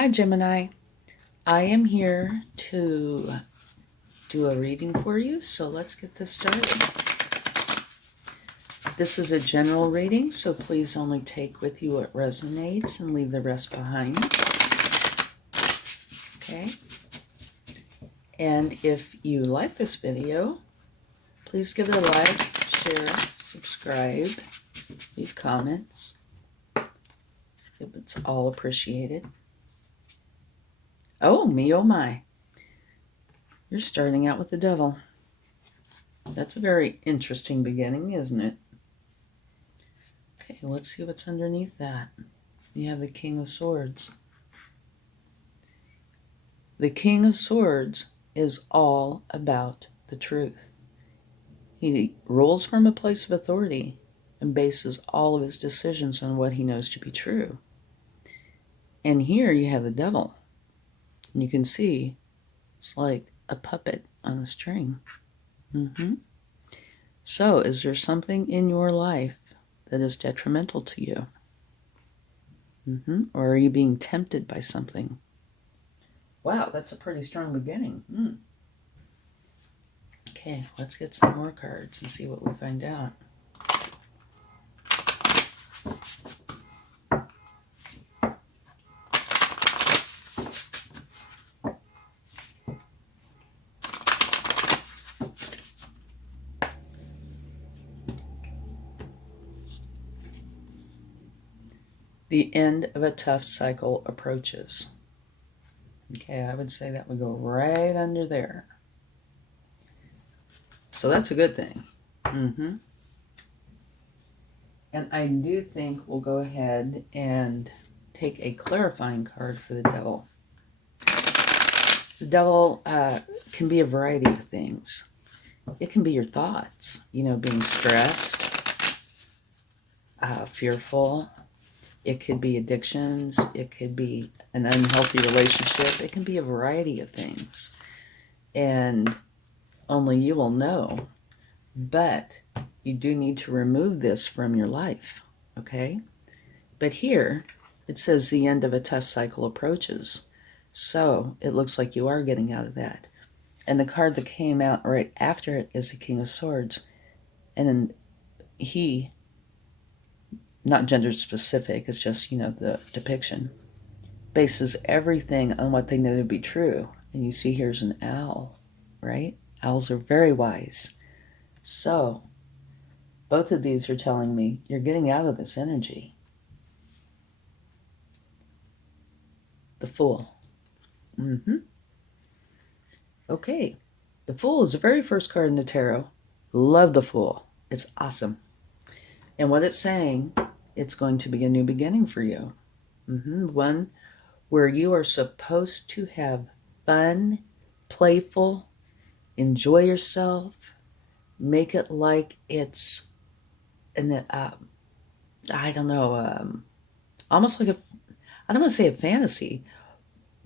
Hi, Gemini. I am here to do a reading for you, so let's get this started. This is a general reading, so please only take with you what resonates and leave the rest behind. Okay? And if you like this video, please give it a like, share, subscribe, leave comments. It's all appreciated. Oh, me, oh my. You're starting out with the devil. That's a very interesting beginning, isn't it? Okay, let's see what's underneath that. You have the King of Swords. The King of Swords is all about the truth. He rules from a place of authority and bases all of his decisions on what he knows to be true. And here you have the devil. And you can see it's like a puppet on a string. So, is there something in your life that is detrimental to you? Or are you being tempted by something? Wow, that's a pretty strong beginning. Okay, let's get some more cards and see what we find out. The end of a tough cycle approaches. Okay, I would say that would go right under there. So that's a good thing. And I do think we'll go ahead and take a clarifying card for the devil. The devil can be a variety of things. It can be your thoughts, being stressed, fearful. It could be addictions. It could be an unhealthy relationship. It can be a variety of things. And only you will know. But you do need to remove this from your life, okay? But here, it says the end of a tough cycle approaches. So it looks like you are getting out of that. And the card that came out right after it is the King of Swords. And then he, not gender specific, it's just, the depiction, bases everything on what they know to be true. And you see here's an owl, right? Owls are very wise. So both of these are telling me you're getting out of this energy. The Fool. Okay. The Fool is the very first card in the tarot. Love the Fool. It's awesome. And what it's saying, it's going to be a new beginning for you. One where you are supposed to have fun, playful, enjoy yourself, make it like it's almost like I don't want to say a fantasy,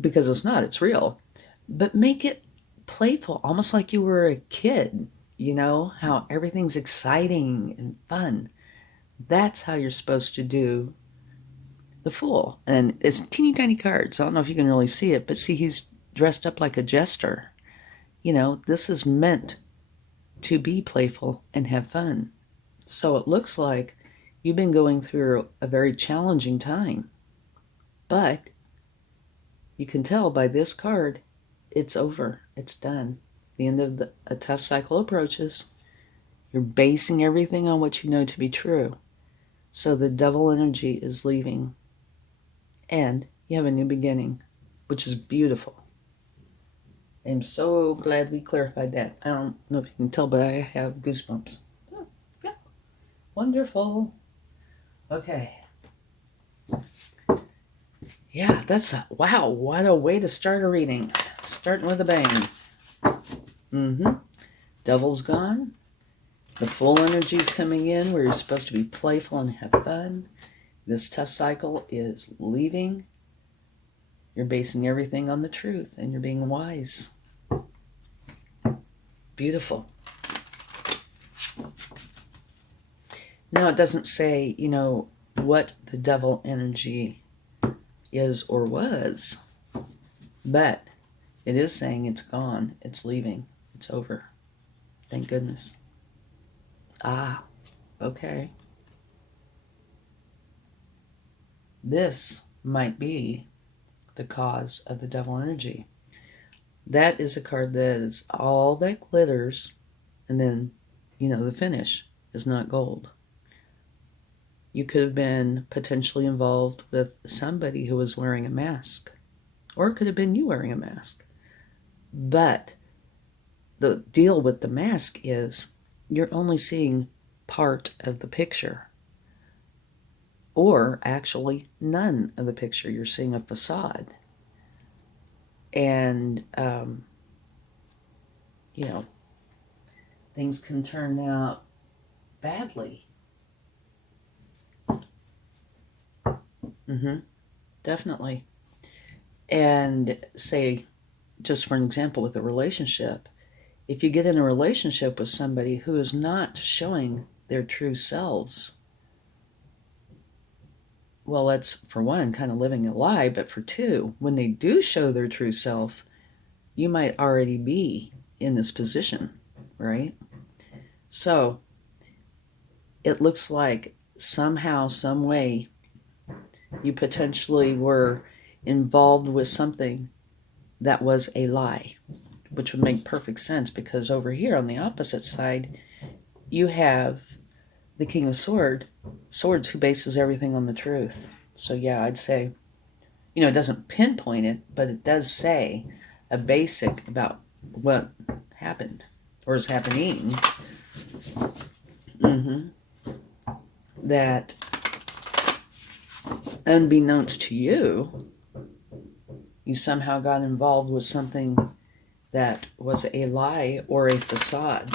because it's not, it's real, but make it playful, almost like you were a kid, how everything's exciting and fun. That's how you're supposed to do the Fool. And it's teeny tiny cards. I don't know if you can really see it, but see, he's dressed up like a jester. This is meant to be playful and have fun. So it looks like you've been going through a very challenging time. But you can tell by this card, it's over. It's done. The end of a tough cycle approaches. You're basing everything on what you know to be true. So the devil energy is leaving. And you have a new beginning, which is beautiful. I'm so glad we clarified that. I don't know if you can tell, but I have goosebumps. Oh, yeah. Wonderful. Okay. Yeah, wow, what a way to start a reading. Starting with a bang. Devil's gone. The Full energy's coming in where you're supposed to be playful and have fun. This tough cycle is leaving. You're basing everything on the truth and you're being wise. Beautiful. Now, it doesn't say, what the devil energy is or was. But it is saying it's gone, it's leaving, it's over. Thank goodness. Ah, okay. This might be the cause of the devil energy. That is a card that is all that glitters, and then, the finish is not gold. You could have been potentially involved with somebody who was wearing a mask, or it could have been you wearing a mask. But the deal with the mask is you're only seeing part of the picture, or actually none of the picture. You're seeing a facade. And, things can turn out badly. Definitely. And say, just for an example, with a relationship, if you get in a relationship with somebody who is not showing their true selves, well, that's, for one, kind of living a lie. But for two, when they do show their true self, you might already be in this position, right? So it looks like somehow, some way, you potentially were involved with something that was a lie, which would make perfect sense, because over here on the opposite side, you have the King of Swords, who bases everything on the truth. So yeah, I'd say, it doesn't pinpoint it, but it does say a basic about what happened or is happening. That, unbeknownst to you, you somehow got involved with something that was a lie or a facade.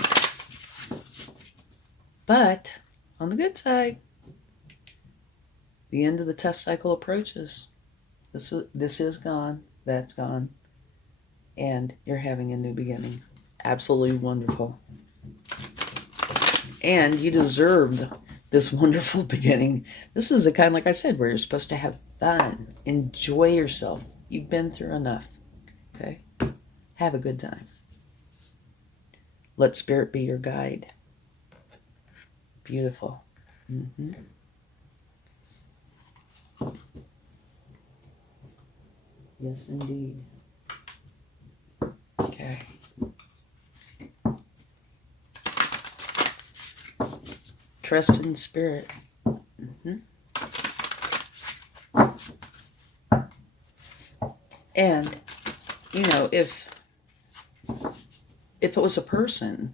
But on the good side, the end of the tough cycle approaches. This is gone, that's gone, and you're having a new beginning. Absolutely wonderful. And you deserved this wonderful beginning. This is the kind, like I said, where you're supposed to have fun, enjoy yourself. You've been through enough, okay? Have a good time. Let spirit be your guide. Beautiful. Yes, indeed. Okay. Trust in spirit. And, if it was a person,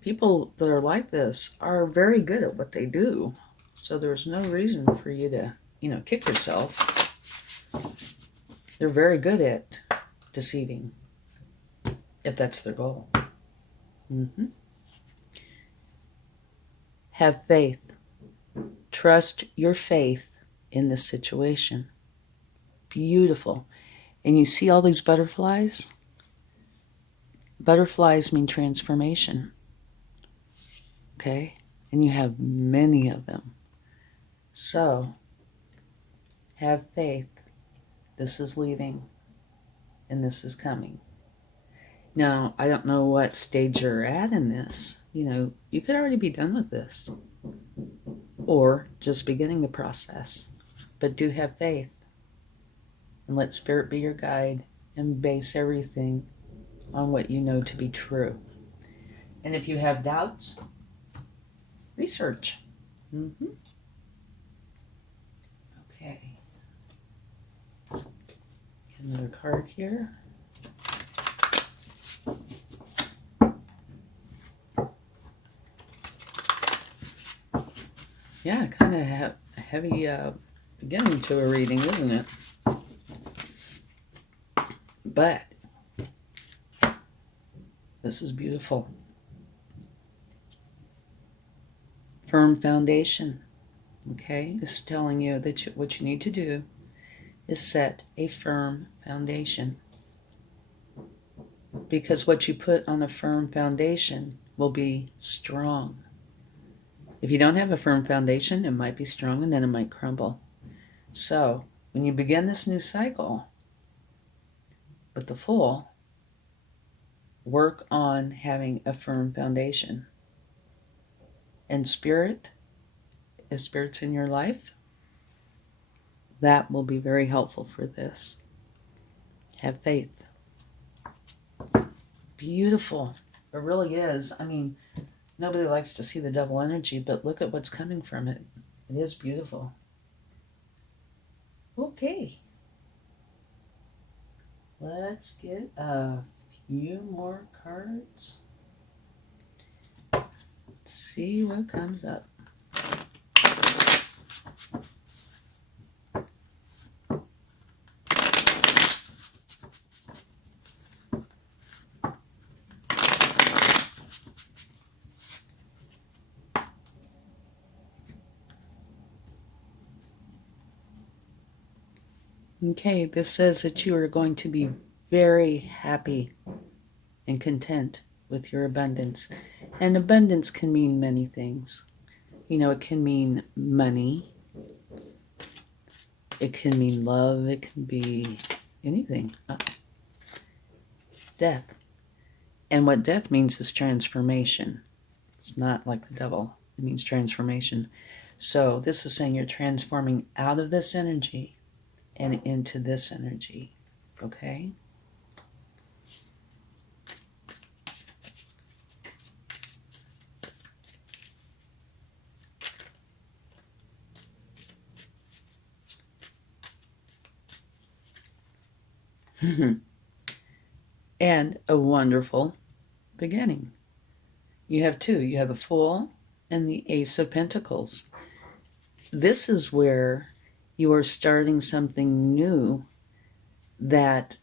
people that are like this are very good at what they do. So there's no reason for you to, kick yourself. They're very good at deceiving, if that's their goal. Have faith. Trust your faith in this situation. Beautiful. And you see all these butterflies? Butterflies mean transformation. Okay? And you have many of them. So, have faith. This is leaving, and this is coming. Now, I don't know what stage you're at in this. You could already be done with this, or just beginning the process. But do have faith, and let spirit be your guide, and base everything on what you know to be true. And if you have doubts, research. Okay. Get another card here. Yeah, kind of heavy beginning to a reading, isn't it? But this is beautiful. Firm foundation. Okay, it's telling you that what you need to do is set a firm foundation. Because what you put on a firm foundation will be strong. If you don't have a firm foundation, it might be strong and then it might crumble. So when you begin this new cycle with the Fool, work on having a firm foundation. And Spirit, if Spirit's in your life, that will be very helpful for this. Have faith. Beautiful. It really is. I mean, nobody likes to see the double energy, but look at what's coming from it. It is beautiful. Okay. Let's get a few more cards. Let's see what comes up. Okay, this says that you are going to be very happy and content with your abundance. And abundance can mean many things. You know, it can mean money. It can mean love. It can be anything. Death. And what death means is transformation. It's not like the devil. It means transformation. So this is saying you're transforming out of this energy and into this energy. Okay? And a wonderful beginning. You have two. You have the Fool and the Ace of Pentacles. This is where you are starting something new that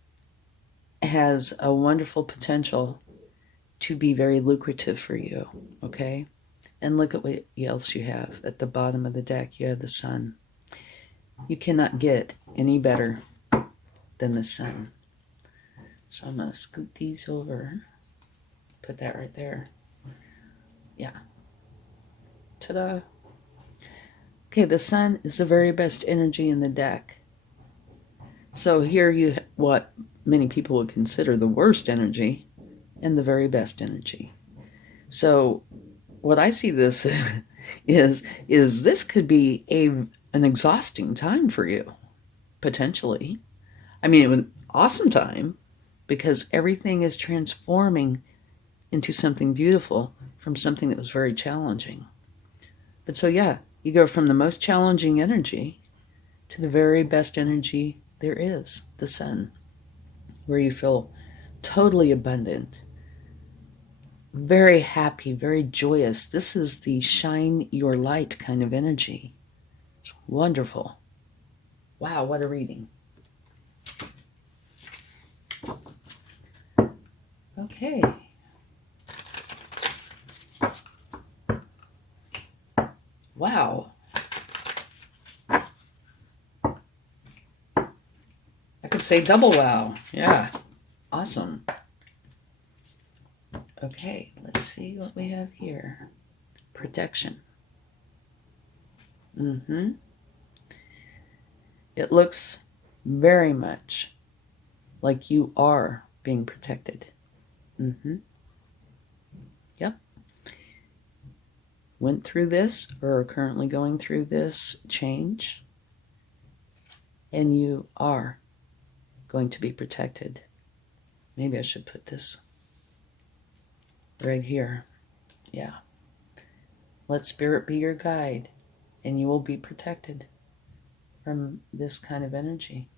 has a wonderful potential to be very lucrative for you, okay? And look at what else you have at the bottom of the deck. You have the Sun. You cannot get any better than the Sun. So I'm going to scoot these over. Put that right there. Yeah. Ta-da. Okay, the Sun is the very best energy in the deck. So here you have what many people would consider the worst energy and the very best energy. So what I see this is this could be an exhausting time for you, potentially. I mean, it was an awesome time because everything is transforming into something beautiful from something that was very challenging. But so yeah, you go from the most challenging energy to the very best energy there is, the Sun, where you feel totally abundant, very happy, very joyous. This is the shine your light kind of energy. It's wonderful. Wow, what a reading. Okay. Wow. I could say double wow. Yeah. Awesome. Okay, let's see what we have here. Protection. It looks very much like you are being protected. Yep. Went through this or are currently going through this change, and you are going to be protected. Maybe I should put this right here. Yeah. Let Spirit be your guide, and you will be protected from this kind of energy.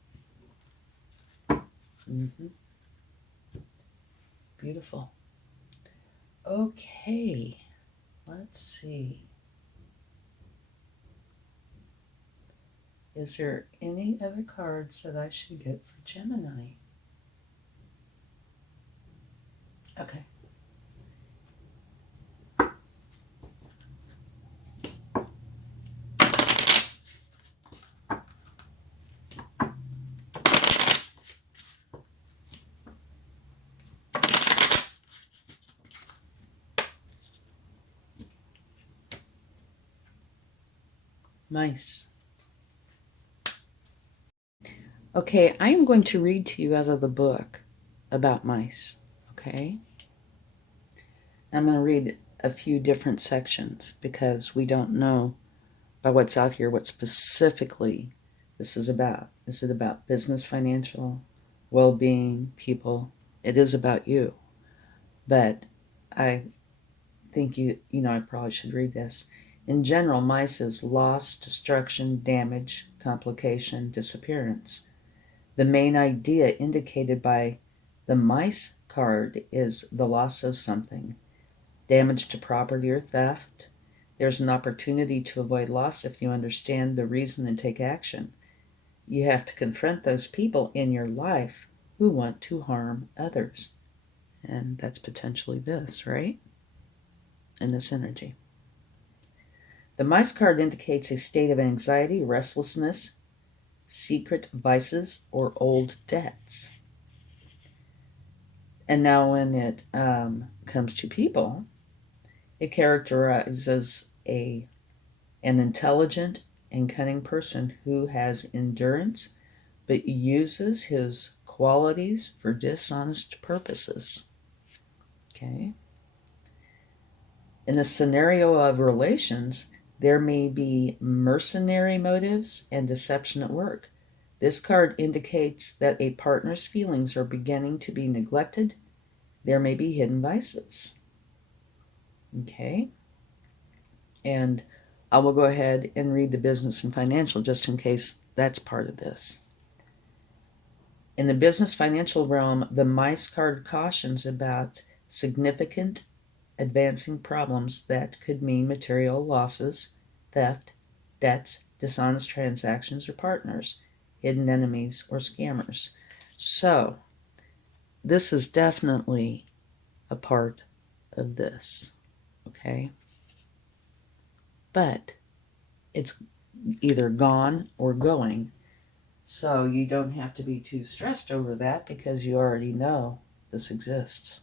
Beautiful. Okay, let's see. Is there any other cards that I should get for Gemini? Okay. Nice. Okay, I am going to read to you out of the book about mice. Okay? I'm going to read a few different sections because we don't know by what's out here what specifically this is about. Is it about business, financial, well being, people? It is about you. But I think I probably should read this. In general, mice is loss, destruction, damage, complication, disappearance. The main idea indicated by the mice card is the loss of something, damage to property or theft. There's an opportunity to avoid loss if you understand the reason and take action. You have to confront those people in your life who want to harm others. And that's potentially this, right? And this energy. The mice card indicates a state of anxiety, restlessness, secret vices, or old debts. And now, when it comes to people, it characterizes an intelligent and cunning person who has endurance but uses his qualities for dishonest purposes. Okay. In the scenario of relations, there may be mercenary motives and deception at work. This card indicates that a partner's feelings are beginning to be neglected. There may be hidden vices. Okay. And I will go ahead and read the business and financial just in case that's part of this. In the business financial realm, the mice card cautions about significant advancing problems that could mean material losses, theft, debts, dishonest transactions or partners, hidden enemies, or scammers. So, this is definitely a part of this, okay? But it's either gone or going. So you don't have to be too stressed over that because you already know this exists.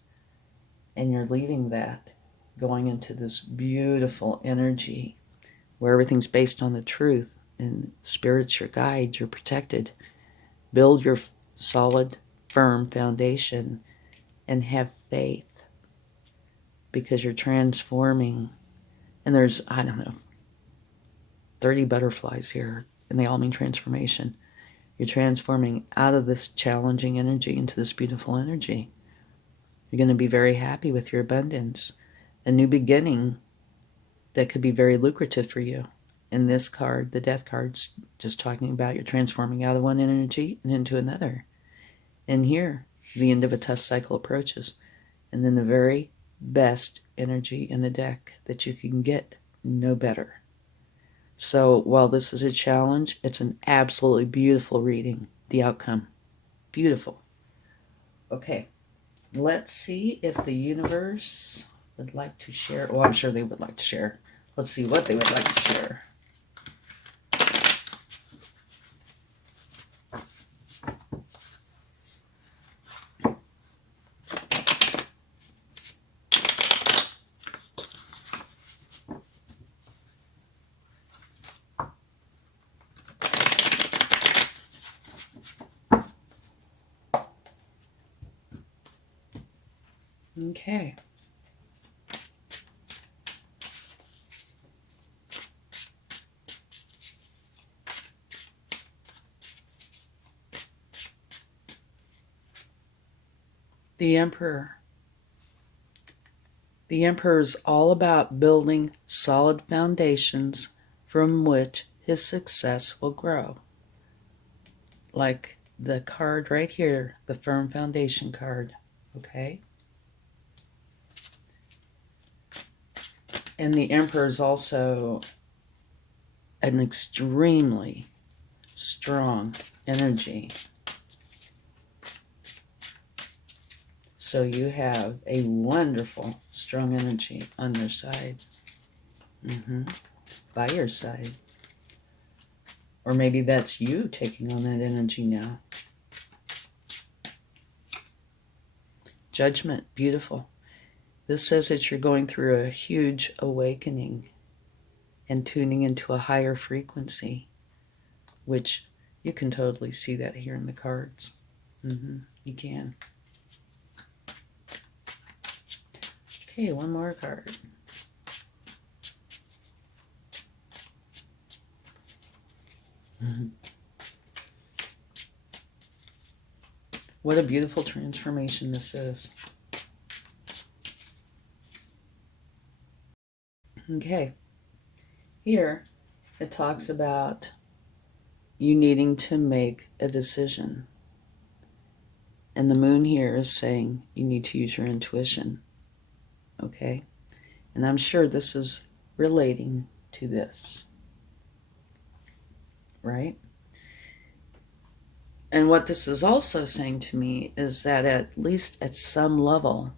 And you're leaving that going into this beautiful energy where everything's based on the truth and spirit's your guide, you're protected. Build your solid, firm foundation and have faith because you're transforming. And there's, 30 butterflies here, and they all mean transformation. You're transforming out of this challenging energy into this beautiful energy. You're going to be very happy with your abundance. A new beginning that could be very lucrative for you. In this card, the death card's just talking about you're transforming out of one energy and into another. And here, the end of a tough cycle approaches. And then the very best energy in the deck that you can get, no better. So while this is a challenge, it's an absolutely beautiful reading. The outcome, beautiful. Okay, let's see if the universe would like to share. Well, I'm sure they would like to share. Let's see what they would like to share. Okay. The Emperor. The Emperor is all about building solid foundations from which his success will grow. Like the card right here, the firm foundation card. Okay? And the Emperor is also an extremely strong energy. So you have a wonderful, strong energy on your side. By your side. Or maybe that's you taking on that energy now. Judgment, beautiful. This says that you're going through a huge awakening and tuning into a higher frequency, which You can totally see that here in the cards. You can. Okay, one more card. What a beautiful transformation this is. Okay. Here, it talks about you needing to make a decision. And the moon here is saying you need to use your intuition. Okay? And I'm sure this is relating to this. Right? And what this is also saying to me is that at least at some level,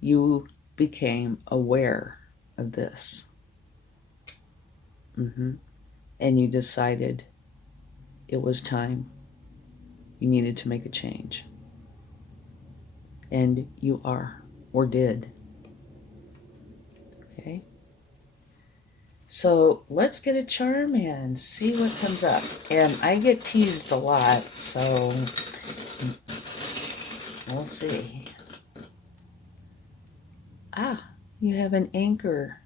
you became aware of this. And you decided it was time. You needed to make a change. And you are, or did. Okay? So let's get a charm and see what comes up. And I get teased a lot, so we'll see. Ah, you have an anchor.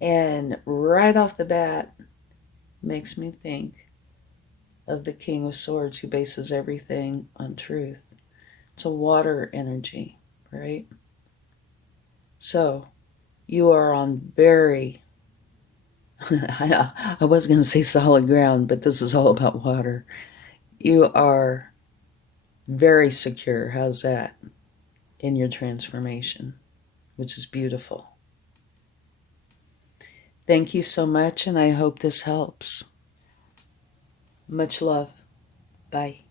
And right off the bat, makes me think of the King of Swords, who bases everything on truth. It's a water energy, right? So you are on very, I was going to say solid ground, but this is all about water. You are very secure. How's that? In your transformation, which is beautiful. Thank you so much, and I hope this helps. Much love. Bye.